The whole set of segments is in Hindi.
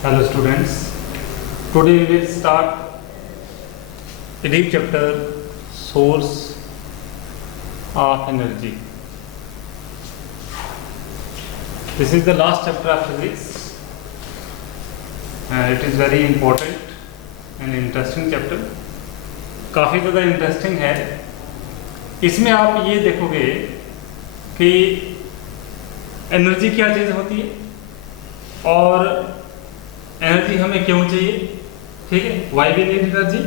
Hello students, today we will start a deep chapter source of energy. This is the last chapter of physics and it is very important and interesting chapter. काफ़ी ज़्यादा इंटरेस्टिंग है. इसमें आप ये देखोगे कि एनर्जी क्या चीज़ होती है और एनर्जी हमें क्यों चाहिए, ठीक है, why we need energy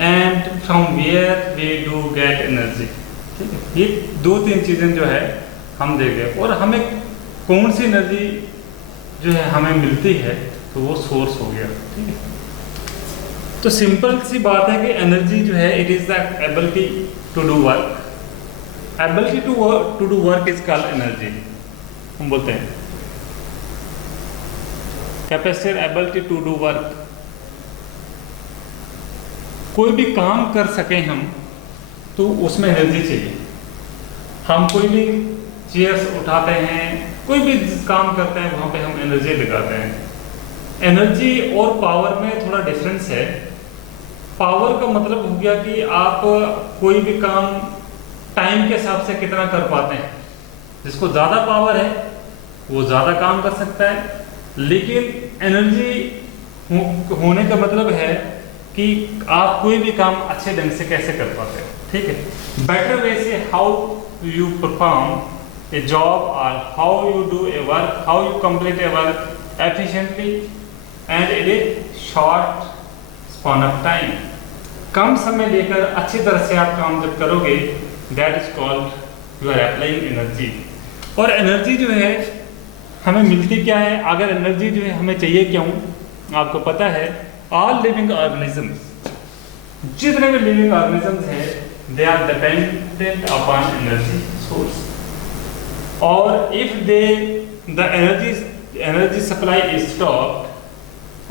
and from where we do get energy, ठीक है. ये दो तीन चीज़ें जो है हम देंगे और हमें कौन सी एनर्जी जो है हमें मिलती है तो वो सोर्स हो गया, ठीक है. तो सिंपल सी बात है कि एनर्जी जो है it is the ability to do work. Ability to do work is called energy. हम बोलते हैं capacity ability to do work. कोई भी काम कर सकें हम तो उसमें एनर्जी चाहिए. हम कोई भी चेयर्स उठाते हैं, कोई भी काम करते हैं, वहाँ पे हम एनर्जी लगाते हैं. एनर्जी और पावर में थोड़ा डिफरेंस है. पावर का मतलब हो गया कि आप कोई भी काम टाइम के हिसाब से कितना कर पाते हैं. जिसको ज़्यादा पावर है वो ज़्यादा काम कर सकता है. लेकिन एनर्जी होने का मतलब है कि आप कोई भी काम अच्छे ढंग से कैसे कर पाते हो, ठीक है. बेटर वे से how you perform a job और how you do a work, how you complete a work efficiently and in a short span of time. कम समय लेकर अच्छी तरह से आप काम जब करोगे that is called you are applying energy. और एनर्जी जो है हमें मिलती क्या है, अगर एनर्जी जो है हमें चाहिए क्यों, आपको पता है ऑल लिविंग ऑर्गेनिजम्स, जितने भी लिविंग ऑर्गेनिजम्स हैं they are dependent upon energy source. और if they the energy supply is stopped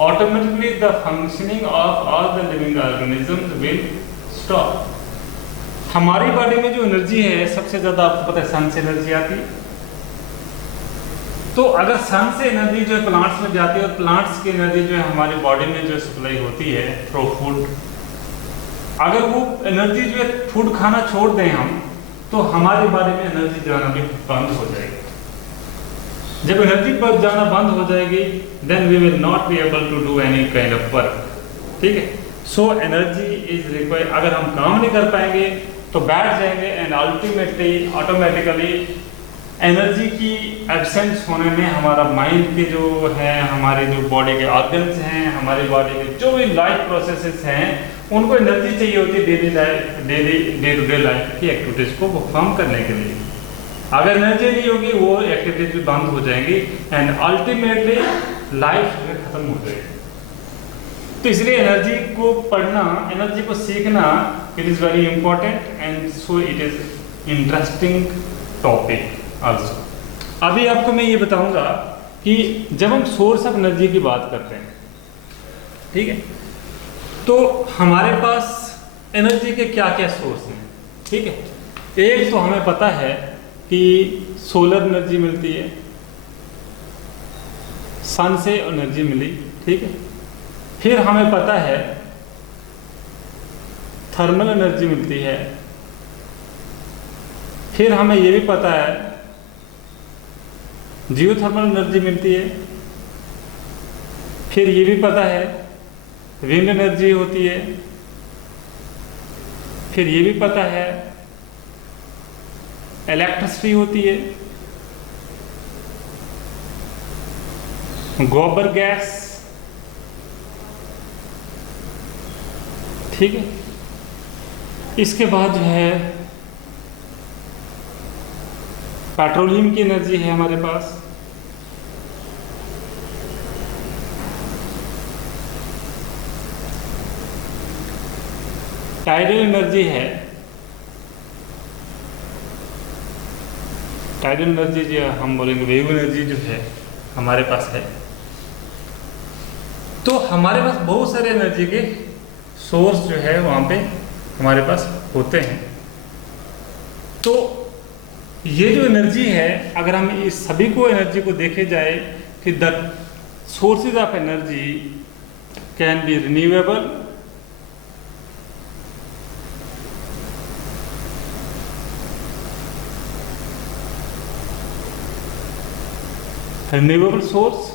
automatically the functioning of all the living organisms will stop. हमारी बॉडी में जो एनर्जी है सबसे ज़्यादा आपको पता है सन से एनर्जी आती है. तो अगर सन से एनर्जी जो है प्लांट्स में जाती है और प्लांट्स की एनर्जी जो है हमारी बॉडी में जो सप्लाई होती है थ्रू फूड, अगर वो एनर्जी जो है फूड खाना छोड़ दें हम तो हमारी बॉडी में एनर्जी जाना भी बंद हो जाएगी. जब एनर्जी पर जाना बंद हो जाएगी then we will not be able to do any kind of work, ठीक है. So energy is required. अगर हम काम नहीं कर पाएंगे तो बैठ जाएंगे एंड अल्टीमेटली ऑटोमेटिकली एनर्जी की एब्सेंस होने में हमारा माइंड के जो है, हमारे जो बॉडी के ऑर्गन्स हैं, हमारी बॉडी के जो भी लाइफ प्रोसेसेस हैं उनको एनर्जी चाहिए होती है डे टू डे लाइफ की एक्टिविटीज़ को परफॉर्म करने के लिए. अगर एनर्जी नहीं होगी वो एक्टिविटीज भी बंद हो जाएंगी एंड अल्टीमेटली लाइफ खत्म हो जाएगी. तो इसलिए एनर्जी को पढ़ना, एनर्जी को सीखना it is very important and so it is interesting topic also. अभी आपको मैं ये बताऊंगा कि जब हम सोर्स ऑफ एनर्जी की बात करते हैं, ठीक है, तो हमारे पास एनर्जी के क्या क्या सोर्स हैं, ठीक है. एक तो हमें पता है कि सोलर एनर्जी मिलती है, सन से एनर्जी मिली, ठीक है. फिर हमें पता है थर्मल एनर्जी मिलती है. फिर हमें ये भी पता है जियोथर्मल एनर्जी मिलती है. फिर ये भी पता है विंड एनर्जी होती है. फिर ये भी पता है इलेक्ट्रिसिटी होती है, गोबर गैस, ठीक है. इसके बाद जो है पेट्रोलियम की एनर्जी है हमारे पास. टाइडल एनर्जी है. टाइडल एनर्जी जो हम बोलेंगे वेव एनर्जी जो है हमारे पास है. तो हमारे पास बहुत सारे एनर्जी के सोर्स जो है वहाँ पे हमारे पास होते हैं. तो ये जो एनर्जी है, अगर हम इस सभी को एनर्जी को देखे जाए कि the sources of energy can be renewable, source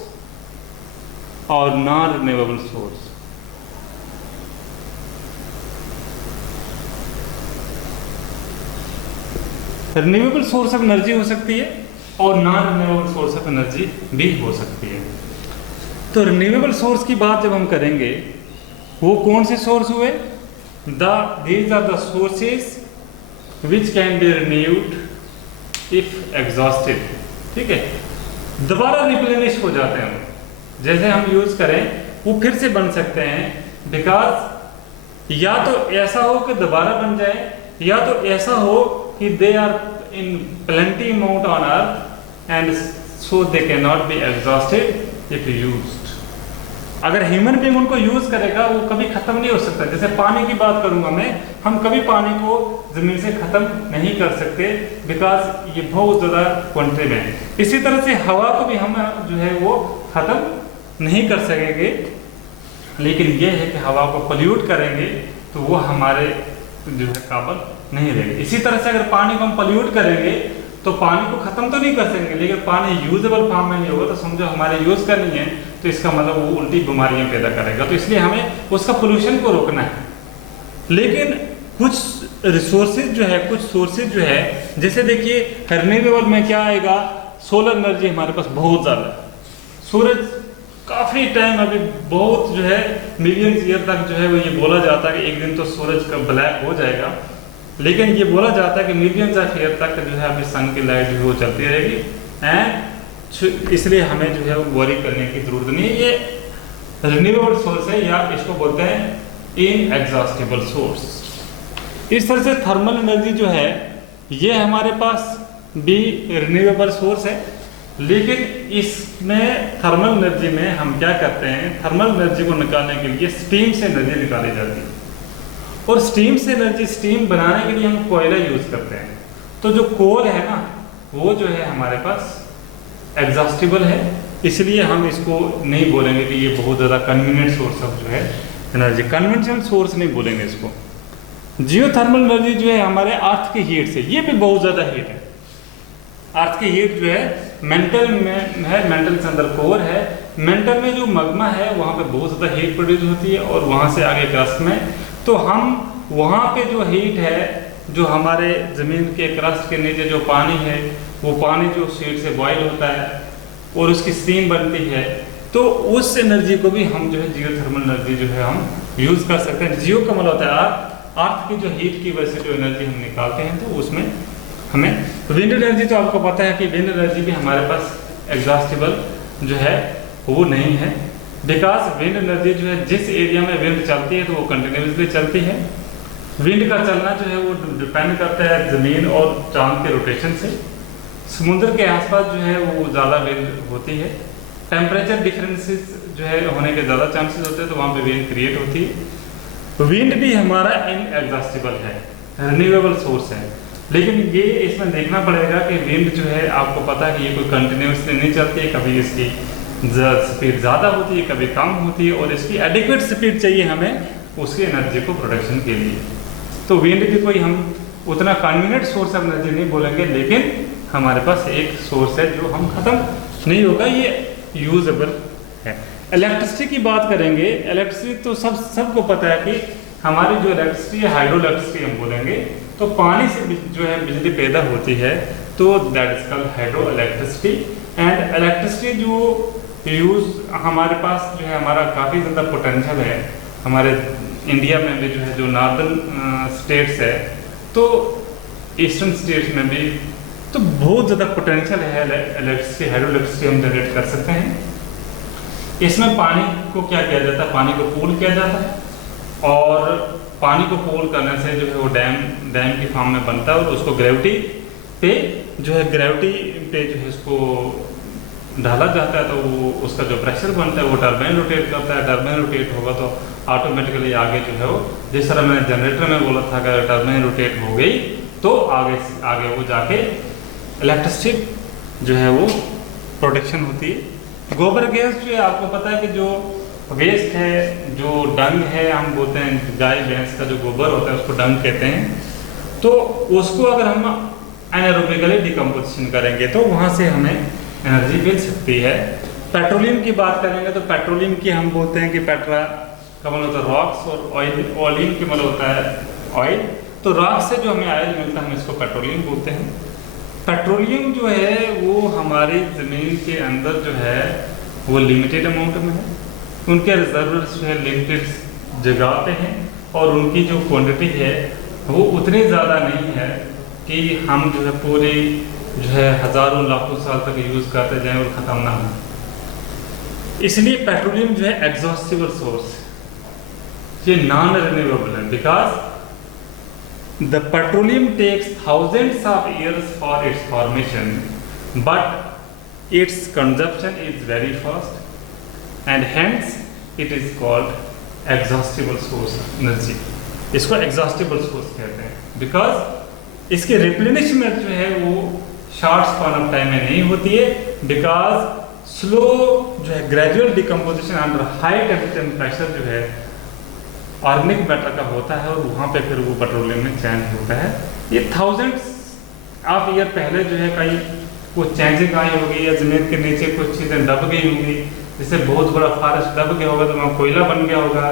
और non-renewable source। Renewable source of energy हो सकती है और non renewable source of energy भी हो सकती है। तो रिन्यूएबल सोर्स की बात जब हम करेंगे, वो कौन से सोर्स हुए? These are the sources which can be renewed if exhausted. ठीक है, दोबारा रिप्लेनिश हो जाते हैं, जैसे हम यूज करें वो फिर से बन सकते हैं, बिकॉज या तो ऐसा हो कि दोबारा बन जाए, या तो ऐसा हो कि they are in plenty amount on earth and so they can not be exhausted if used. अगर ह्यूमन बीइंग उनको यूज करेगा वो कभी खत्म नहीं हो सकता। जैसे पानी की बात करूंगा मैं, हम कभी पानी को जमीन से खत्म नहीं कर सकते, बिकॉज ये बहुत ज्यादा क्वांटिटी में है। इसी तरह से हवा को भी हम जो है वो खत्म नहीं कर सकेंगे, लेकिन ये है कि हवा को पोल्यूट करेंगे तो वो हमारे जो है काबल नहीं रहेगी। इसी तरह से अगर पानी को हम पोल्यूट करेंगे तो पानी को खत्म तो नहीं कर सकेंगे, लेकिन पानी यूजेबल फॉर्म में नहीं होगा तो समझो हमारे यूज करनी है, तो इसका मतलब वो उल्टी बीमारियां पैदा करेगा। तो इसलिए हमें उसका पोल्यूशन को रोकना है। लेकिन कुछ रिसोर्सेज जो है, कुछ सोर्सेज जो है, जैसे देखिए रिन्यूएबल में क्या आएगा, सोलर एनर्जी हमारे पास बहुत ज़्यादा है। सूरज काफ़ी टाइम, अभी बहुत जो है मिलियंस ईयर तक जो है वो ये बोला जाता है कि एक दिन तो सूरज का ब्लैक हो जाएगा, लेकिन ये बोला जाता है कि मिलियंस ऑफ ईयर तक जो है अभी सन की लाइट जो है वो चलती रहेगी, एंड इसलिए हमें जो है वो वरी करने की जरूरत नहीं है। ये रिन्यूएबल सोर्स है, या इसको बोलते हैं इनएग्जॉस्टेबल सोर्स। इस तरह से थर्मल एनर्जी जो है ये हमारे पास भी रिन्यूएबल सोर्स है, लेकिन इसमें थर्मल एनर्जी में हम क्या करते हैं, थर्मल एनर्जी को निकालने के लिए स्टीम से एनर्जी निकाली जाती है, और स्टीम से एनर्जी, स्टीम बनाने के लिए हम कोयला यूज करते हैं। तो जो कोल है ना, वो जो है हमारे पास एग्जॉस्टेबल है, इसलिए हम इसको नहीं बोलेंगे कि ये बहुत ज़्यादा कन्वीनियंट सोर्स ऑफ जो है एनर्जी, कन्वेंशनल सोर्स नहीं बोलेंगे इसको। जियोथर्मल एनर्जी जो है हमारे अर्थ की हीट से, ये भी बहुत ज़्यादा हीट है। अर्थ की हीट जो है मेंटल में है, मेंटल के अंदर कोर है, मेंटल में जो मग्मा है वहाँ पे बहुत ज़्यादा हीट प्रोड्यूस होती है, और वहाँ से आगे क्रस्ट में, तो हम वहाँ पे जो हीट है, जो हमारे ज़मीन के क्रस्ट के नीचे जो पानी है, वो पानी जो हीट से बॉयल होता है और उसकी स्टीम बनती है, तो उस एनर्जी को भी हम जो है जियोथर्मल एनर्जी जो है हम यूज़ कर सकते हैं। जियो का मतलब होता है अर्थ की जो हीट की वजह से जो एनर्जी हम निकालते हैं, तो उसमें हमें विंड एनर्जी, तो आपको पता है कि विंड एनर्जी भी हमारे पास एग्जॉस्टेबल जो है वो नहीं है, बिकॉज विंड एनर्जी जो है जिस एरिया में विंड चलती है तो वो कंटिन्यूसली चलती है। विंड का चलना जो है वो डिपेंड करता है ज़मीन और चांद के रोटेशन से। समुद्र के आसपास जो है वो ज़्यादा विंड होती है, टेम्परेचर डिफरेंसेस जो है होने के ज़्यादा चांसेस होते हैं, तो वहाँ पे विंड क्रिएट होती है। विंड भी हमारा इनएग्जॉस्टेबल है, रिन्यूएबल सोर्स है, लेकिन ये इसमें देखना पड़ेगा कि विंड जो है आपको पता है कि ये कोई कंटिन्यूसली नहीं चलती है, कभी इसकी स्पीड ज़्यादा होती है, कभी कम होती है, और इसकी एडिक्वेट स्पीड चाहिए हमें उसकी एनर्जी को प्रोडक्शन के लिए। तो विंड की कोई हम उतना कन्वीनियंट सोर्स ऑफ एनर्जी नहीं बोलेंगे, लेकिन हमारे पास एक सोर्स है जो हम ख़त्म नहीं होगा, ये यूजेबल है। इलेक्ट्रिसिटी की बात करेंगे, इलेक्ट्रिसिटी तो सबको पता है कि हमारी जो इलेक्ट्रिसिटी है हाइड्रो इलेक्ट्रिसिटी हम बोलेंगे, तो पानी से जो है बिजली पैदा होती है, तो that is called hydro electricity. And electricity जो यूज़ हमारे पास जो है हमारा काफ़ी ज़्यादा पोटेंशियल है, हमारे इंडिया में भी जो है जो नॉर्दर्न स्टेट्स है, तो ईस्टर्न स्टेट्स में भी तो बहुत ज़्यादा पोटेंशियल है इलेक्ट्रिसिटी, हाइड्रो इलेक्ट्रिसिटी हम जनरेट कर सकते हैं। इसमें पानी को क्या किया जाता है, पानी को कूल किया जाता है, और पानी को कूल करने से जो है वो डैम की फॉर्म में बनता है, और उसको ग्रेविटी पे जो है उसको ढाला जाता है, तो वो उसका जो प्रेशर बनता है वो टर्बाइन रोटेट करता है। टर्बाइन रोटेट होगा तो ऑटोमेटिकली आगे जो है वो, जिस तरह मैंने जनरेटर में बोला था, अगर टर्बाइन रोटेट हो गई तो आगे वो जाके इलेक्ट्रिसिटी जो है वो प्रोडक्शन होती है। गोबर गैस जो है आपको पता है कि जो वेस्ट है, जो डंग है, हम बोलते हैं गाय भैंस का जो गोबर होता है उसको डंग कहते हैं, तो उसको अगर हम एनारोबिकली डिकम्पोजिशन करेंगे तो वहाँ से हमें एनर्जी मिल सकती है। पेट्रोलियम की बात करेंगे तो पेट्रोलियम की हम बोलते हैं कि पेट्रा का मतलब होता है रॉक्स, और ऑयलिन के मतलब होता है ऑयल। तो रॉक से जो हमें ऑयल मिलता है हम इसको पेट्रोलियम बोलते हैं। पेट्रोलियम जो है वो हमारी ज़मीन के अंदर जो है वो लिमिटेड अमाउंट में है, उनके रिजर्वर्स जो है लिमिटेड जगह पे हैं, और उनकी जो क्वांटिटी है वो उतनी ज़्यादा नहीं है कि हम जो है पूरी जो है हज़ारों लाखों साल तक यूज़ करते जाएं और ख़त्म ना हो। इसलिए पेट्रोलियम जो है एग्जॉस्टिबल सोर्स, ये नॉन रिन्यूएबल है, because the petroleum takes thousands of years for its formation, but its consumption is very fast and hence it is called exhaustible source energy. इसको एग्जॉस्टिबल सोर्स कहते हैं बिकॉज इसकी रिप्लेनिशमेंट जो है वो शॉर्ट स्पैन ऑफ टाइम में नहीं होती है, बिकॉज स्लो जो है gradual decomposition under high temperature जो है ऑर्गेनिक मैटर का होता है, और वहाँ पे फिर वो पेट्रोलियम में चेंज होता है। ये थाउजेंड्स ऑफ ईयर पहले जो है कहीं वो चेंजिंग आई होगी, या ज़मीन के नीचे कुछ चीज़ें दब गई होंगी, जैसे बहुत बड़ा फॉरेस्ट दब गया होगा तो वहाँ कोयला बन गया होगा।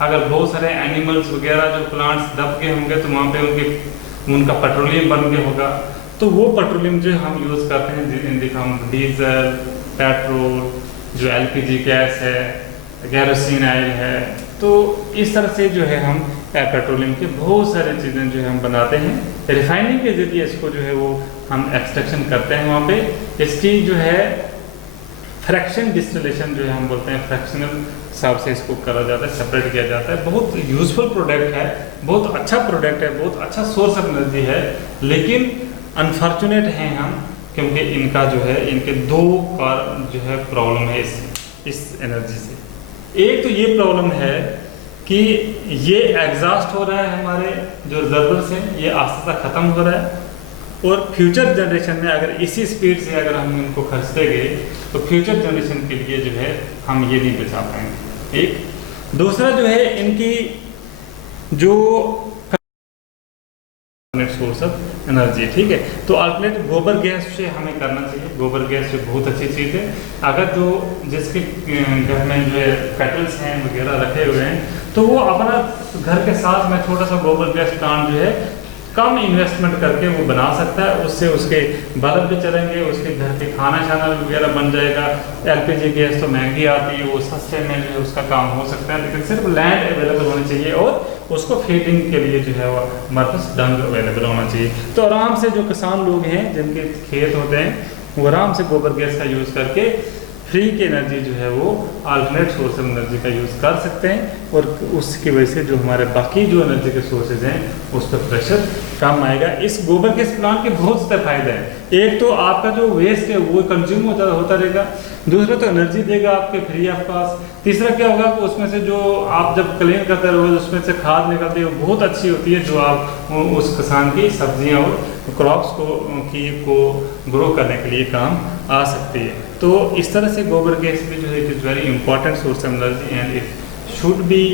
अगर बहुत सारे एनिमल्स वगैरह जो प्लांट्स दब गए होंगे तो वहाँ पे उनका पेट्रोलियम बन गया होगा। तो वो पेट्रोलियम जो हम यूज़ करते हैं, हम डीजल, पेट्रोल, जो एलपीजी गैस है, केरोसिन ऑयल है, तो इस तरह से जो है हम पेट्रोलियम के बहुत सारे चीज़ें जो है हम बनाते हैं। रिफाइनिंग के जरिए इसको जो है वो हम एक्सट्रैक्शन करते हैं। वहाँ पे इसकी जो है फ्रैक्शन डिस्टिलेशन जो है हम बोलते हैं, फ्रैक्शनल हिसाब से इसको करा जाता है, सेपरेट किया जाता है। बहुत यूज़फुल प्रोडक्ट है, बहुत अच्छा प्रोडक्ट है, बहुत अच्छा सोर्स ऑफ एनर्जी है, लेकिन अनफॉर्चुनेट हैं हम, क्योंकि इनका जो है इनके दो जो है प्रॉब्लम है इस एनर्जी से। एक तो ये प्रॉब्लम है कि ये एग्जॉस्ट हो रहा है, हमारे जो रिजर्वर्स हैं ये आस्ते आस्ते ख़त्म हो रहा है, और फ्यूचर जनरेशन में अगर इसी स्पीड से अगर हम इनको खर्चते गए तो फ्यूचर जनरेशन के लिए जो है हम ये नहीं बचा पाएंगे। एक दूसरा जो है इनकी जो सोर्स ऑफ एनर्जी, ठीक है। तो अल्टरनेट गोबर गैस से हमें करना चाहिए। गोबर गैस जो बहुत अच्छी चीज़ है, अगर जो जिसके घर में जो है केटल्स हैं वगैरह रखे हुए हैं तो वो अपना घर के साथ में छोटा सा गोबर गैस प्लांट जो है कम इन्वेस्टमेंट करके वो बना सकता है। उससे उसके बल्ब भी चलेंगे, उसके घर के खाना शाना वगैरह बन जाएगा। एलपीजी गैस तो महंगी आती है, वो सस्ते में जो है उसका काम हो सकता है, लेकिन सिर्फ लैंड अवेलेबल होनी चाहिए और उसको फीडिंग के लिए जो है वो हमारे पास डंग अवेलेबल होना चाहिए। तो आराम से जो किसान लोग हैं जिनके खेत होते हैं वो आराम से गोबर गैस का यूज़ करके फ्री की एनर्जी जो है वो अल्टरनेट सोर्स ऑफ एनर्जी का यूज़ कर सकते हैं, और उसकी वजह से जो हमारे बाकी जो एनर्जी के सोर्सेज हैं उस पर प्रेशर कम आएगा। इस गोबर गैस प्लांट के बहुत से फायदे हैं। एक तो आपका जो वेस्ट है वो कंज्यूम होता रहेगा, दूसरा तो एनर्जी देगा आपके फ्री ऑफ कॉस्ट, तीसरा क्या होगा कि उसमें से जो आप जब क्लीन करते रहोगे उसमें से खाद निकलती है वो बहुत अच्छी होती है, जो आप उस किसान की सब्जियाँ और क्रॉप्स को ग्रो करने के लिए काम आ सकती है। तो इस तरह से गोबर गैस भी जो है it is very important source of energy and it should be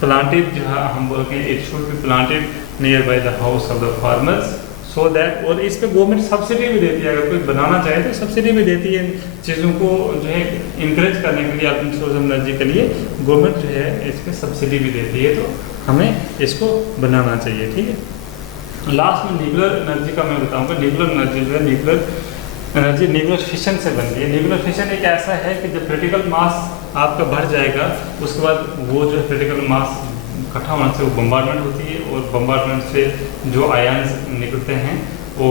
planted, जो है हम बोलते हैं it should be planted near by the house of the farmers so that. और इस पर गवर्नमेंट सब्सिडी भी देती है, अगर कोई बनाना चाहे तो सब्सिडी भी देती है चीज़ों को जो है इंकरेज करने के लिए, अल्टरनेट सोर्स ऑफ एनर्जी के लिए गवर्नमेंट जो है इस पर सब्सिडी भी देती है, तो हमें इसको बनाना चाहिए, ठीक है। लास्ट में न्यूक्लियर एनर्जी का मैं बताऊँगा। न्यूक्लियर एनर्जी जो है न्यूक्लियर फिशन से बनती है। न्यूक्लियर फिशन एक ऐसा है कि जब क्रिटिकल मास आपका बढ़ जाएगा उसके बाद वो जो क्रिटिकल मास इकट्ठा होने से वो बम्बार्डमेंट होती है, और बम्बार्डमेंट से जो आयन्स निकलते हैं वो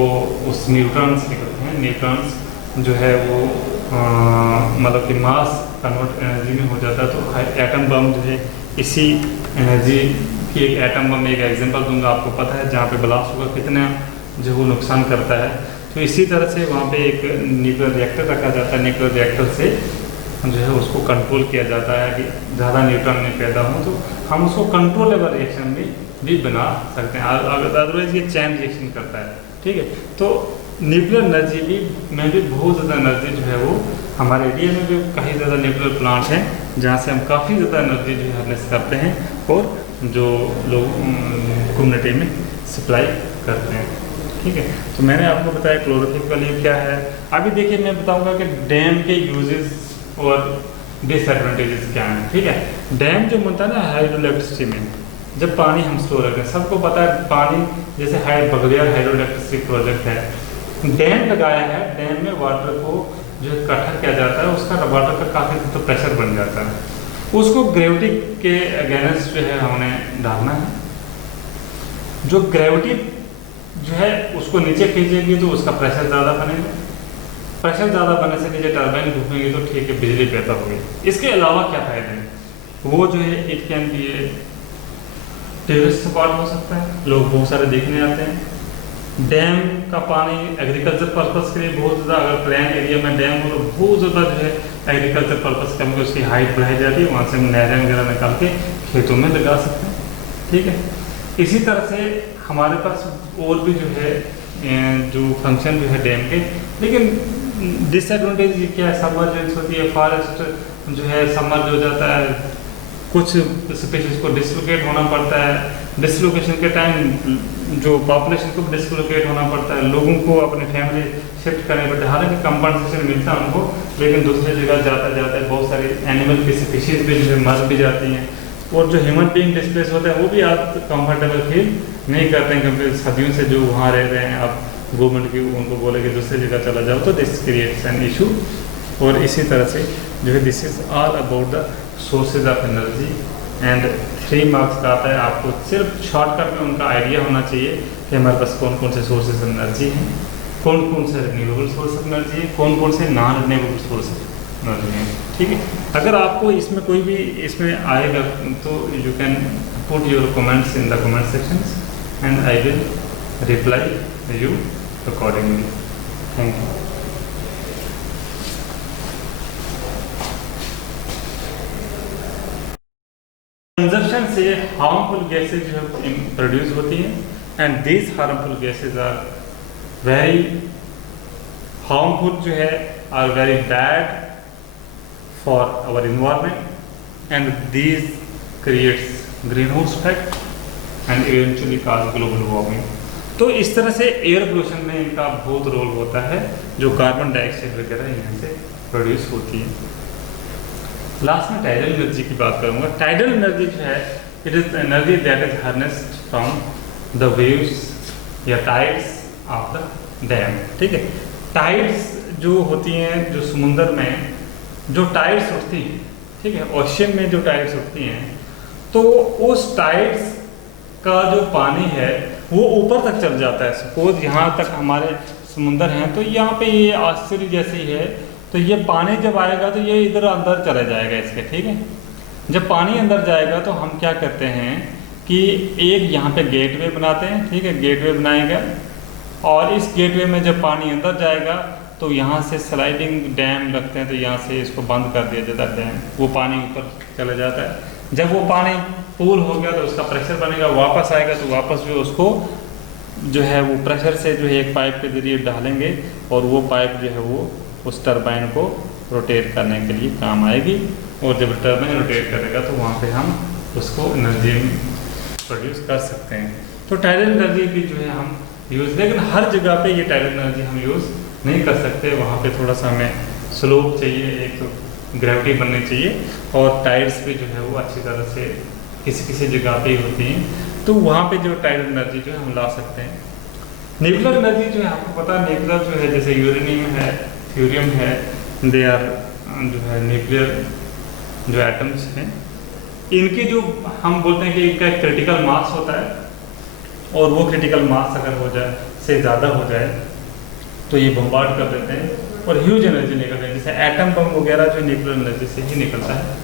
उस न्यूट्रॉन्स निकलते हैं। न्यूट्रॉन्स जो है वो मतलब कि मास कन्वर्ट एनर्जी में हो जाता है। तो एटम बम जो है इसी एनर्जी की एक एटम बम एक एग्जांपल दूंगा, आपको पता है जहाँ पे ब्लास्ट होगा कितना जो वो नुकसान करता है। तो इसी तरह से वहाँ पे एक न्यूक्लियर रिएक्टर रखा जाता है, न्यूक्लियर रिएक्टर से जो है उसको कंट्रोल किया जाता है कि ज़्यादा न्यूट्रॉन नहीं पैदा हो, तो हम उसको कंट्रोलेबल रिएक्शन भी बना सकते हैं, अदरवाइज ये चैन रिएक्शन करता है, ठीक है। तो न्यूक्लियर एनर्जी भी में भी बहुत ज़्यादा एनर्जी जो है वो हमारे एरिया में भी काफ़ी ज़्यादा न्यूक्लियर प्लांट हैं जहाँ से हम काफ़ी ज़्यादा एनर्जी जो है हार्नेस करते हैं और जो लोग कम्युनिटी में सप्लाई करते हैं। ठीक है, तो मैंने आपको बताया क्लोरोफिल ये क्या है। अभी देखिए मैं बताऊंगा कि डैम के यूजेस और डिसएडवांटेजेस क्या हैं। ठीक है, डैम जो बनता है ना हाइड्रो इलेक्ट्रिसिटी में, जब पानी हम स्टोर करते हैं, सबको पता है पानी जैसे बगलियार हाइड्रो इलेक्ट्रिसिटी प्रोजेक्ट है, डैम लगाया है, डैम में वाटर को जो इकट्ठा किया जाता है, उसका वाटर का काफ़ी तो प्रेशर बन जाता है, उसको ग्रेविटी के अगेंस्ट जो है हमने डालना है। जो ग्रेविटी जो है उसको नीचे खींचेगी तो उसका प्रेशर ज़्यादा बनेगा, प्रेशर ज़्यादा बनने से नीचे टर्बाइन घूमेंगे तो ठीक है बिजली पैदा होगी। इसके अलावा क्या फायदे हैं, वो जो है it can B a tourist spot हो सकता है, लोग बहुत सारे देखने आते हैं। डैम का पानी एग्रीकल्चर पर्पस के लिए बहुत ज़्यादा, अगर प्लेन एरिया में डैम हो तो बहुत ज़्यादा जो है एग्रीकल्चर पर्पस के उसकी हाइट बढ़ाई जाती है, वहाँ से हम नहरें वगैरह निकाल के खेतों में लगा सकते हैं। ठीक है, इसी तरह से हमारे पास और भी जो है जो फंक्शन जो है डैम के, लेकिन डिसएडवांटेज क्या है, सबमर्जेंस होती है, फॉरेस्ट जो है समर हो जाता है, कुछ स्पीशीज को डिसलोकेट होना पड़ता है, डिसलोकेशन के टाइम जो पॉपुलेशन को डिसलोकेट होना पड़ता है, लोगों को अपनी फैमिली शिफ्ट करने पड़ता है, हालांकि कंपनसेशन मिलता है उनको, लेकिन दूसरी जगह जाता जाता है बहुत सारी एनिमल की स्पीशीज भी जो है मर भी जाती हैं, और जो ह्यूमन बीइंग डिस्प्लेस होता है वो भी आप कंफर्टेबल फील नहीं करते हैं, क्योंकि सदियों से जो वहाँ रह रहे हैं, आप गवर्नमेंट की उनको बोले कि दूसरी जगह चला जाओ तो दिस क्रिएट्स एन इशू। और इसी तरह से जो है this is all about the sources of energy and 3 marks का आता है। आपको सिर्फ शॉर्टकट में उनका आइडिया होना चाहिए कि हमारे पास कौन कौन से सोर्सेज एनर्जी हैं, कौन कौन से रिन्यूएबल सोर्स ऑफ एनर्जी है, कौन कौन से नॉन रिन्यूएबल सोर्स एनर्जी हैं। ठीक है, अगर आपको इसमें कोई भी इसमें आएगा तो you can put your comments in the comment sections and I will reply you accordingly. Thank you. Consumption से हार्मफुल गैसेज जो प्रोड्यूस होती हैं, and these harmful gases are very harmful जो है, are very bad for our environment, and these creates greenhouse effect and eventually cause global warming. तो इस तरह से एयर पोल्यूशन में इनका बहुत रोल होता है, जो कार्बन डाइऑक्साइड वगैरह यहाँ से प्रोड्यूस होती है। लास्ट में टाइडल एनर्जी की बात करूंगा। टाइडल एनर्जी जो है it is energy that is harnessed from the waves या टाइड्स ऑफ द डैम। ठीक है, टाइड्स जो होती हैं, जो समुद्र में जो टाइड्स उठती हैं, ठीक है, ओशियन में जो टाइड्स उठती हैं, तो उस टाइड्स का जो पानी है वो ऊपर तक चल जाता है। सपोज यहाँ तक हमारे समुंदर हैं, तो यहाँ पे ये आश्चर्य जैसे ही है, तो ये पानी जब आएगा तो ये इधर अंदर चला जाएगा इसके। ठीक है, जब पानी अंदर जाएगा तो हम क्या करते हैं कि एक यहाँ पे गेटवे बनाते हैं। ठीक है, गेटवे बनाएगा, और इस गेटवे में जब पानी अंदर जाएगा तो यहाँ से स्लाइडिंग डैम लगते हैं, तो यहाँ से इसको बंद कर दिया जाता है डैम, वो पानी ऊपर चला जाता है। जब वो पानी पूल हो गया तो उसका प्रेशर बनेगा, वापस आएगा तो वापस भी उसको जो है वो प्रेशर से जो है एक पाइप के जरिए डालेंगे, और वो पाइप जो है वो उस टरबाइन को रोटेट करने के लिए काम आएगी, और जब टरबाइन रोटेट करेगा तो वहाँ पे हम उसको एनर्जी प्रोड्यूस कर सकते हैं। तो टाइडल एनर्जी भी जो है हम यूज़, लेकिन हर जगह पे ये टाइडल एनर्जी हम यूज़ नहीं कर सकते, वहाँ पे थोड़ा सा हमें स्लोप चाहिए, एक तो ग्रेविटी बननी चाहिए, और टाइड्स भी जो है वो अच्छी तरह से किसी किसी जगह पे ही होती हैं, तो वहाँ पे जो टाइडल एनर्जी जो है हम ला सकते हैं। न्यूक्लियर एनर्जी जो है आपको पता है, न्यूक्लियर जो है जैसे यूरेनियम है, थ्यूरियम है, दे आर जो है न्यूक्लियर जो एटम्स हैं, इनके जो हम बोलते हैं कि इनका क्रिटिकल मास होता है, और वो क्रिटिकल मास अगर हो जाए से ज़्यादा हो जाए तो ये बम्बार्ड कर देते हैं और ह्यूज एनर्जी निकलते हैं, जैसे एटम बम वगैरह जो न्यूक्लियर एनर्जी से ही निकलता है।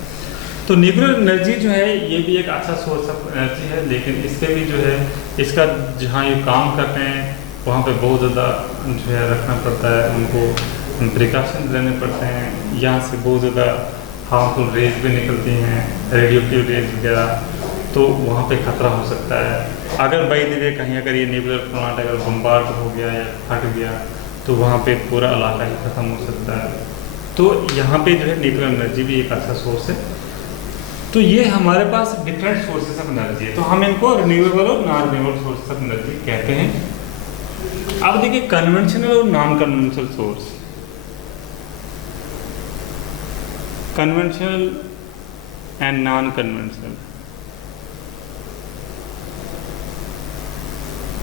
तो न्यूक्लियर एनर्जी जो है ये भी एक अच्छा सोर्स ऑफ एनर्जी है, लेकिन इसके भी जो है इसका जहाँ ये काम करते हैं वहाँ पे बहुत ज़्यादा जो है रखना पड़ता है, उनको प्रिकॉशन लेने पड़ते हैं, यहाँ से बहुत ज़्यादा हार्मफुल रेज भी निकलती हैं, रेडियोएक्टिव रेज वगैरह, तो वहाँ पे खतरा हो सकता है। अगर बाई द वे कहीं अगर ये न्यूक्लियर प्लांट अगर बम्बार्ड हो गया या फट गया तो वहाँ पे पूरा इलाका ही ख़त्म हो सकता है। तो यहाँ पे जो है न्यूक्लियर एनर्जी भी एक अच्छा सोर्स है। तो ये हमारे पास डिफरेंट सोर्सेस ऑफ एनर्जी है, तो हम इनको रिन्यूएबल और non renewable source of energy कहते हैं। अब देखिए कन्वेंशनल और non conventional source. Conventional and non conventional.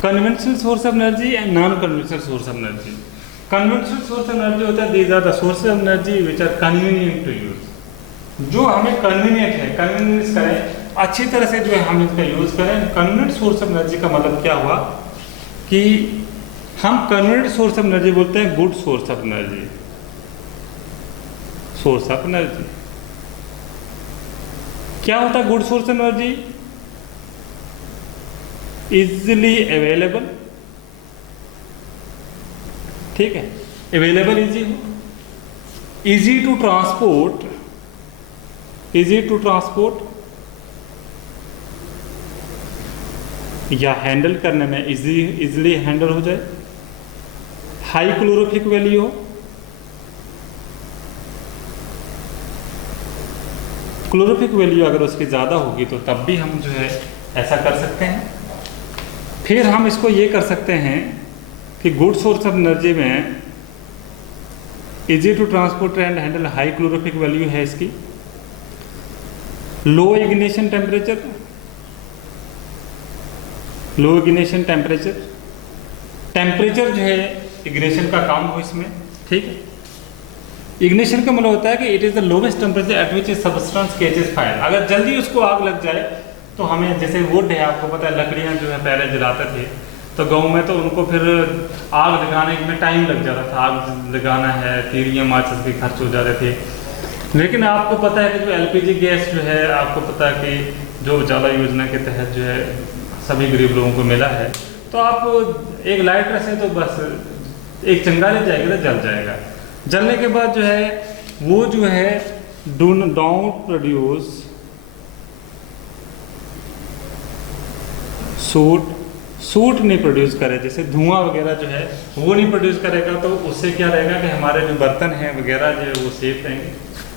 Conventional source of energy and non conventional source of energy. Conventional source of energy होता है these are the sources of energy which are convenient to use. जो हमें कन्वीनियंट है, कन्वीनियंस करें अच्छी तरह से, जो है हम इसका यूज करें। कन्वीनियंट सोर्स ऑफ एनर्जी का मतलब क्या हुआ कि हम कन्वीनियंट सोर्स ऑफ एनर्जी बोलते हैं good source of energy. Source of energy क्या होता है? Good source of energy easily available, ठीक है, अवेलेबल इजी हो, easy to transport, easy to transport या हैंडल करने में इजीली हैंडल हो जाए, हाई क्लोरोफिक वैल्यू हो। क्लोरोफिक वैल्यू अगर उसकी ज़्यादा होगी तो तब भी हम जो है ऐसा कर सकते हैं। फिर हम इसको ये कर सकते हैं कि गुड सोर्स ऑफ एनर्जी में easy to transport and handle, high calorific value है इसकी, low ignition temperature, low ignition temperature, temperature जो है इग्निशन का काम हो इसमें, ठीक है। इग्निशन का मतलब होता है कि it is the lowest temperature at which substance catches fire. अगर जल्दी उसको आग लग जाए तो हमें, जैसे वुड है, आपको पता है लकड़ियाँ जो है पहले जलाते थे तो गांव में, तो उनको फिर आग लगाने में टाइम लग जाता था। आग लगाना है, तीरियाँ माचिस भी खर्च हो जाते थे। लेकिन आपको पता है कि जो एलपीजी गैस जो है, आपको पता है कि जो उजाला योजना के तहत जो है सभी गरीब लोगों को मिला है, तो आप एक लाइटर से तो बस एक चिंगारी जाएगी तो जल जाएगा। जलने के बाद जो है वो जो है डोंट प्रोड्यूस सूट नहीं प्रोड्यूस करे, जैसे धुआं वगैरह जो है वो नहीं प्रोड्यूस करेगा, तो उससे क्या रहेगा कि हमारे जो बर्तन हैं वगैरह जो है वो सेफ रहेंगे,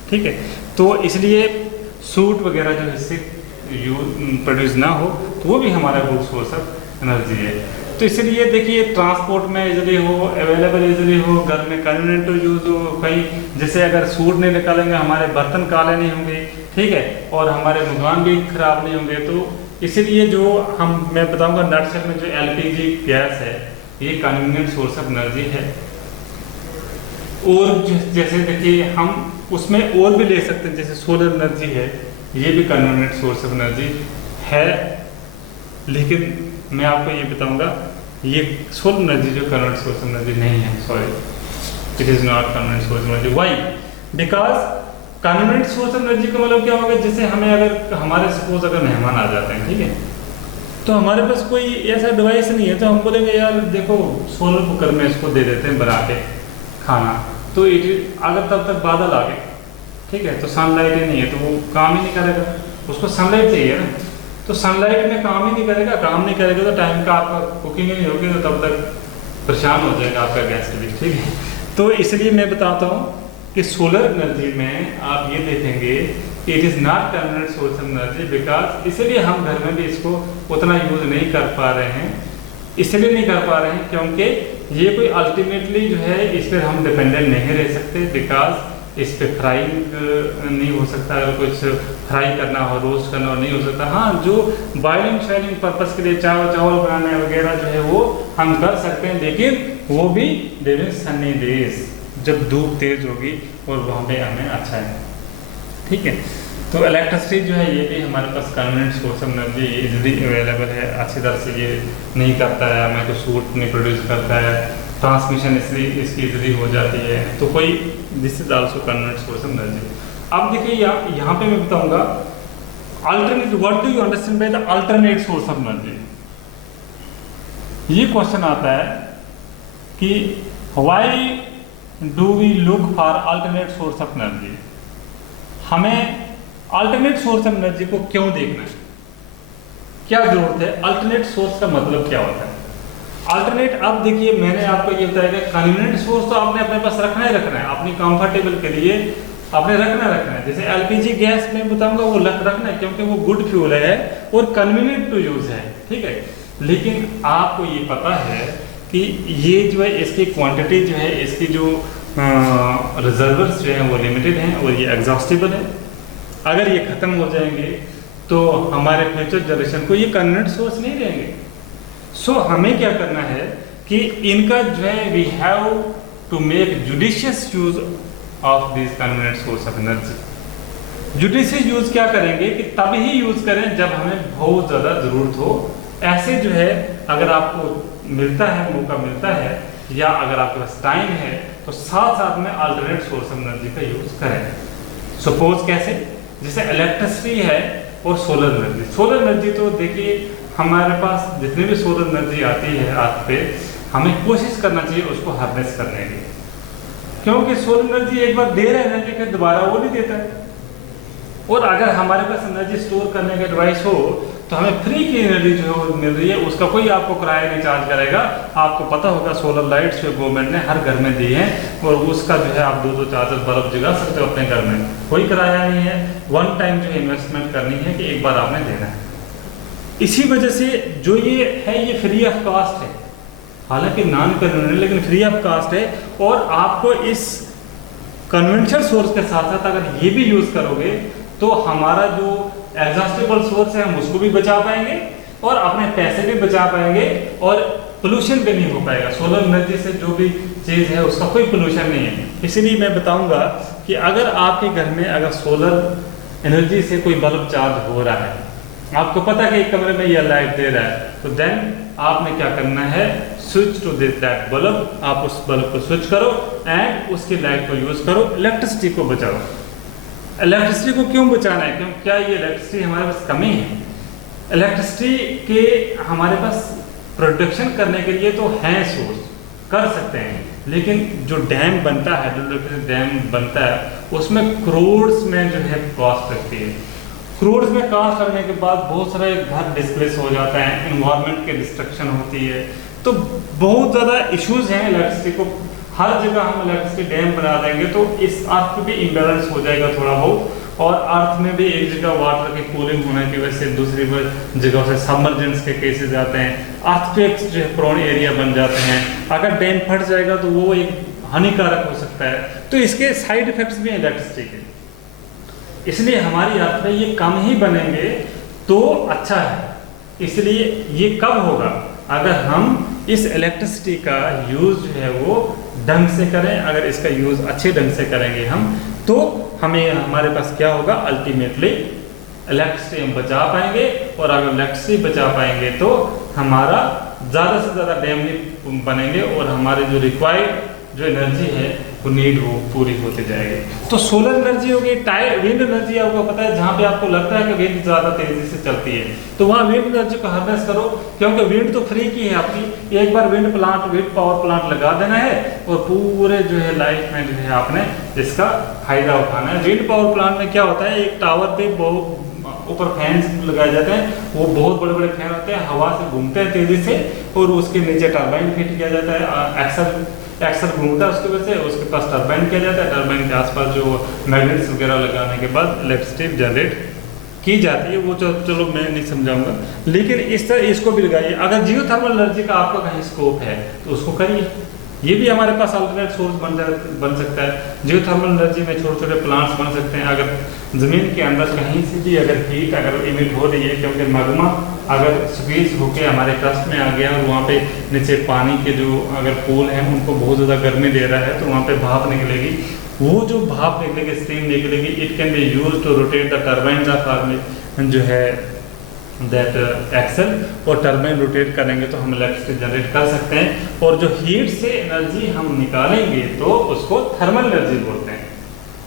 ठीक है। तो इसलिए सूट वगैरह जो इससे प्रोड्यूस ना हो तो वो भी हमारा गुड सोर्स ऑफ एनर्जी है। तो इसलिए देखिए ट्रांसपोर्ट में इजली हो, अवेलेबल इजली हो, घर में कन्वीनियंट टू यूज हो। कहीं जैसे अगर सूट नहीं निकालेंगे हमारे बर्तन काले नहीं होंगे, ठीक है, और हमारे मकान भी खराब नहीं होंगे। तो इसीलिए जो मैं बताऊंगा नटशेल में जो एलपीजी गैस है ये कन्वीनियंट सोर्स ऑफ एनर्जी है। और जैसे देखिए हम उसमें और भी ले सकते हैं, जैसे सोलर एनर्जी है, ये भी कन्वीनियंट सोर्स ऑफ एनर्जी है। लेकिन मैं आपको ये बताऊंगा ये सोलर एनर्जी जो कन्वीनियंट सोर्स ऑफ एनर्जी नहीं है, sorry, it is not convenient source of energy. Why? Because convenient source of energy का मतलब क्या होगा, जैसे हमें अगर हमारे सपोज अगर मेहमान आ जाते हैं, ठीक है, तो हमारे पास कोई ऐसा डिवाइस नहीं है, तो हम बोलेंगे यार देखो सोलर कुकर में इसको दे देते हैं बना के खाना, तो अगर तब तक बादल आ गए, ठीक है, तो सनलाइट ही नहीं है तो वो काम ही नहीं करेगा, उसको सनलाइट चाहिए ना, तो सनलाइट में काम ही नहीं करेगा, काम नहीं करेगा तो टाइम का आपका कुकिंग ही नहीं होगी, तो तब तक परेशान हो जाएगा आपका गैस भी, ठीक है। तो इसलिए मैं बताता हूँ कि सोलर एनर्जी में आप ये देखेंगे कि it is not convenient source of energy, because इसलिए हम घर में भी इसको उतना यूज़ नहीं कर पा रहे हैं। इसलिए नहीं कर पा रहे हैं क्योंकि ये कोई अल्टीमेटली जो है इस पर हम डिपेंडेंट नहीं रह सकते, बिकॉज इस पर फ्राइंग नहीं हो सकता, अगर कुछ फ्राई करना हो, रोस्ट करना हो, नहीं हो सकता। हाँ, जो बॉइलिंग शाइलिंग पर्पस के लिए चावल बनाने वगैरह जो है वो हम कर सकते हैं, लेकिन वो भी ड्यूरिंग सनी डेज, जब धूप तेज होगी और वहाँ पे हमें अच्छा है, ठीक है। तो इलेक्ट्रिसिटी जो है ये भी हमारे पास convenient source of energy easily available है, अच्छी तरह से ये नहीं करता है, हमें तो सूट नहीं प्रोड्यूस करता है, ट्रांसमिशन इसलिए इसकी इजीली हो जाती है, तो कोई this is also convenient source of energy. अब देखिए यहाँ पे मैं बताऊँगा alternate, what do you understand by the alternate source of energy. ये क्वेश्चन आता है कि why do we look for alternate source of energy, हमें अल्टरनेट सोर्स ऑफ एनर्जी को क्यों देखना है, क्या जरूरत है, अल्टरनेट सोर्स का मतलब क्या होता है। अल्टरनेट, अब देखिए मैंने आपको ये बताया कि कन्वीनियंट सोर्स तो आपने अपने पास रखना ही रखना है, अपनी कंफर्टेबल के लिए आपने रखना है। जैसे एलपीजी गैस में बताऊंगा वो रखना है, क्योंकि वो गुड फ्यूल है और कन्वीनियंट टू यूज है, ठीक है। लेकिन आपको ये पता है कि ये जो है इसकी क्वांटिटी जो है, इसकी जो रिजर्वर्स जो हैं वो लिमिटेड हैं और ये एग्जॉस्टिबल है। अगर ये ख़त्म हो जाएंगे तो हमारे फ्यूचर जनरेशन को ये कन्वीनियंट सोर्स नहीं रहेंगे। सो हमें क्या करना है कि इनका जो है we have to make judicious use of this convenient source of energy. Judicious use क्या करेंगे कि तब ही यूज करें जब हमें बहुत ज़्यादा ज़रूरत हो। ऐसे जो है अगर आपको मिलता है, मौका मिलता है, या अगर आपके पास टाइम है तो साथ साथ में अल्टरनेट सोर्स ऑफ एनर्जी का यूज करें। सपोज कैसे, जैसे इलेक्ट्रिसिटी है और सोलर एनर्जी। सोलर एनर्जी तो देखिए हमारे पास जितनी भी सोलर एनर्जी आती है अर्थ पे, हमें कोशिश करना चाहिए उसको हार्नेस करने की, क्योंकि सोलर एनर्जी एक बार दे रहा है एनर्जी का दोबारा वो नहीं देता है। और अगर हमारे पास एनर्जी स्टोर करने का डिवाइस हो तो हमें फ्री की एनर्जी जो है मिल रही है, उसका कोई आपको किराया नहीं चार्ज करेगा। आपको पता होगा सोलर लाइट्स जो गवर्नमेंट ने हर घर में दी हैं और उसका जो है आप 2-2 4 बल्ब जगा सकते हो अपने घर में, कोई किराया नहीं है। वन टाइम जो इन्वेस्टमेंट करनी है कि एक बार आपने देना है। इसी वजह से जो ये है ये फ्री ऑफ कॉस्ट है, हालांकि नॉन कन्वेंशनल लेकिन फ्री ऑफ कॉस्ट है। और आपको इस कन्वेंशनल सोर्स के साथ साथ अगर ये भी यूज करोगे तो हमारा जो एग्जॉस्टिबल सोर्स है हम उसको भी बचा पाएंगे और अपने पैसे भी बचा पाएंगे और पोल्यूशन भी नहीं हो पाएगा। सोलर एनर्जी से जो भी चीज़ है उसका कोई पोल्यूशन नहीं है। इसलिए मैं बताऊंगा कि अगर आपके घर में अगर सोलर एनर्जी से कोई बल्ब चार्ज हो रहा है, आपको पता है कि एक कमरे में यह लाइट दे रहा है, तो देन आपने क्या करना है, स्विच टू दैट बल्ब, आप उस बल्ब को स्विच करो एंड उसकी लाइट को यूज करो, इलेक्ट्रिसिटी को बचाओ। इलेक्ट्रिसिटी को क्यों बचाना है, क्यों क्या ये इलेक्ट्रिसिटी हमारे पास कमी है? इलेक्ट्रिसिटी के हमारे पास प्रोडक्शन करने के लिए तो है सोर्स, कर सकते हैं, लेकिन जो डैम बनता है, जो डैम बनता है उसमें करोड़ में जो है कॉस्ट लगती है। करोड़ में कॉस्ट लगने के बाद बहुत सारे घर डिस्प्लेस हो जाते हैं, इन्वायरमेंट की डिस्ट्रक्शन होती है, तो बहुत ज़्यादा इश्यूज हैं इलेक्ट्रिसिटी को। हर जगह हम इलेक्ट्रिसिटी डैम बना देंगे तो इस अर्थ पे भी इम्बैलेंस हो जाएगा थोड़ा बहुत, और अर्थ में भी एक जगह वाटर की कूलिंग होने की वजह से दूसरी जगह से सबमर्जेंस के केसेस आते हैं, अर्थक्वेक्स जो है प्रोन एरिया बन जाते हैं। अगर डैम फट जाएगा तो वो एक हानिकारक हो सकता है। तो इसके साइड इफेक्ट्स भी हैं इलेक्ट्रिसिटी के, इसलिए हमारी अर्थ में ये कम ही बनेंगे तो अच्छा है। इसलिए ये कब होगा, अगर हम इस इलेक्ट्रिसिटी का यूज़ जो है वो ढंग से करें। अगर इसका यूज़ अच्छे ढंग से करेंगे हम, तो हमें हमारे पास क्या होगा, अल्टीमेटली इलेक्ट्रिसिटी हम बचा पाएंगे। और अगर इलेक्ट्रिसिटी बचा पाएंगे तो हमारा ज़्यादा से ज़्यादा डैम नहीं बनेंगे और हमारे जो रिक्वायर्ड जो एनर्जी है वो नीड वो पूरी होती जाएगी। तो सोलर एनर्जी होगी, विंड एनर्जी आपको पता है, जहाँ पे आपको लगता है कि विंड ज़्यादा तेज़ी से चलती है तो वहाँ विंड एनर्जी को हार्नेस करो, क्योंकि विंड तो फ्री की है आपकी। एक बार विंड पावर प्लांट लगा देना है और पूरे जो है लाइफ में जो है आपने इसका फायदा उठाना है। विंड पावर प्लांट में क्या होता है, एक टावर पे बहुत ऊपर फैंस लगाए जाते हैं, वो बहुत बड़े बड़े फैन होते हैं, हवा से घूमते हैं तेज़ी से, और उसके नीचे टरबाइन फिट किया जाता है, एक्सल घूमता है उसकी वजह से, उसके पास टरबाइन किया जाता है। टरबाइन के आसपास जो मैग्नेट्स वगैरह लगाने के बाद इलेक्ट्रिसिटी जनरेट की जाती है। वो चलो मैं नहीं समझाऊंगा, लेकिन इस तरह इसको भी लगाइए। अगर जियो थर्मल एनर्जी का आपका कहीं स्कोप है तो उसको करिए, ये भी हमारे पास अल्टरनेट सोर्स बन सकता है। जियो थर्मल एनर्जी में छोटे छोटे प्लांट्स बन सकते हैं। अगर ज़मीन के अंदर कहीं से भी अगर हीट अगर इमिट हो रही है, क्योंकि मैग्मा अगर स्क्वीज होके हमारे क्रस्ट में आ गया और वहाँ पे नीचे पानी के जो अगर पूल हैं उनको बहुत ज़्यादा गर्मी दे रहा है, तो वहाँ पे भाप निकलेगी। वो जो भाप निकलेगी, स्टीम निकलेगी, it can be use to rotate the turbine of जो है दैट एक्सल, और टर्बाइन रोटेट करेंगे तो हम इलेक्ट्रिसिटी जनरेट कर सकते हैं। और जो हीट से एनर्जी हम निकालेंगे तो उसको थर्मल एनर्जी बोलते हैं।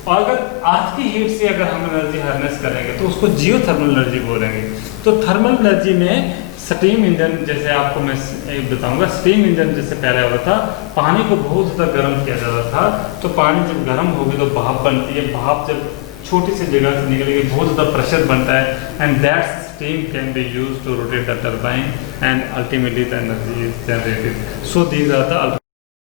और अगर अर्थ की हीट से अगर हम एनर्जी हार्नेस करेंगे तो उसको जियो थर्मल एनर्जी बोलेंगे। तो थर्मल एनर्जी में स्टीम इंजन, जैसे आपको मैं बताऊंगा, स्टीम इंजन जैसे पहले होता था, पानी को बहुत ज़्यादा गर्म किया जाता था, तो पानी जब गर्म होगी तो भाप बनती है। भाप जब छोटी सी जगह से निकलेगी बहुत ज़्यादा प्रेशर बनता है, and that's steam can be used to rotate the turbine and ultimately the energy is generated. So these are the